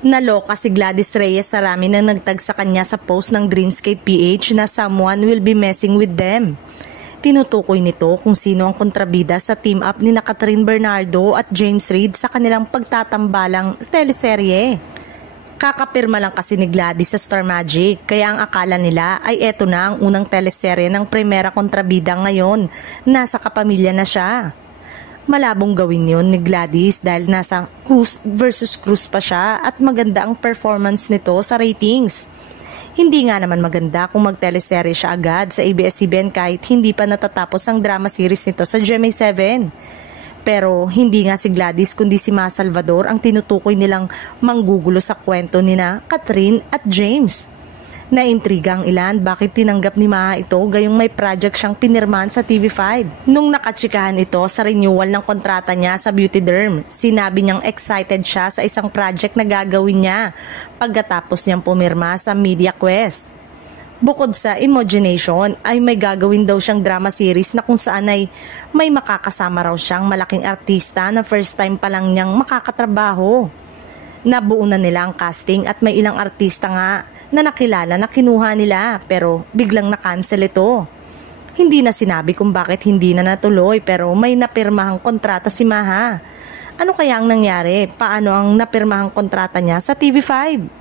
Naloka si Gladys Reyes Sarami nang nagtag sa kanya sa post ng Dreamscape PH na someone will be messing with them. Tinutukoy nito kung sino ang kontrabida sa team up ni Catherine Bernardo at James Reid sa kanilang pagtatambalang teleserye. Kakapirma lang kasi ni Gladys sa Star Magic, kaya ang akala nila ay eto na ang unang teleserye ng primera kontrabida ngayon, nasa kapamilya na siya. Malabong gawin yon ni Gladys dahil nasa Cruz versus Cruz pa siya at maganda ang performance nito sa ratings. Hindi nga naman maganda kung magteleserye siya agad sa ABS-CBN kahit hindi pa natatapos ang drama series nito sa GMA7. Pero hindi nga si Gladys kundi si Ma Salvador ang tinutukoy nilang manggugulo sa kwento nina Catherine at James. Naintriga ang ilan bakit tinanggap ni Ma ito gayong may project siyang pinirmahan sa TV5. Nung nakatsikahan ito sa renewal ng kontrata niya sa Beauty Derm, sinabi niyang excited siya sa isang project na gagawin niya pagkatapos niyang pumirma sa Media Quest. Bukod sa Imagination ay may gagawin daw siyang drama series na kung saan ay may makakasama raw siyang malaking artista na first time pa lang niyang makakatrabaho. Nabuo na nila ang casting at may ilang artista nga na nakilala na kinuha nila pero biglang na-cancel ito. Hindi na sinabi kung bakit hindi na natuloy pero may napirmahang kontrata si Maha. Ano kaya ang nangyari? Paano ang napirmahang kontrata niya sa TV5?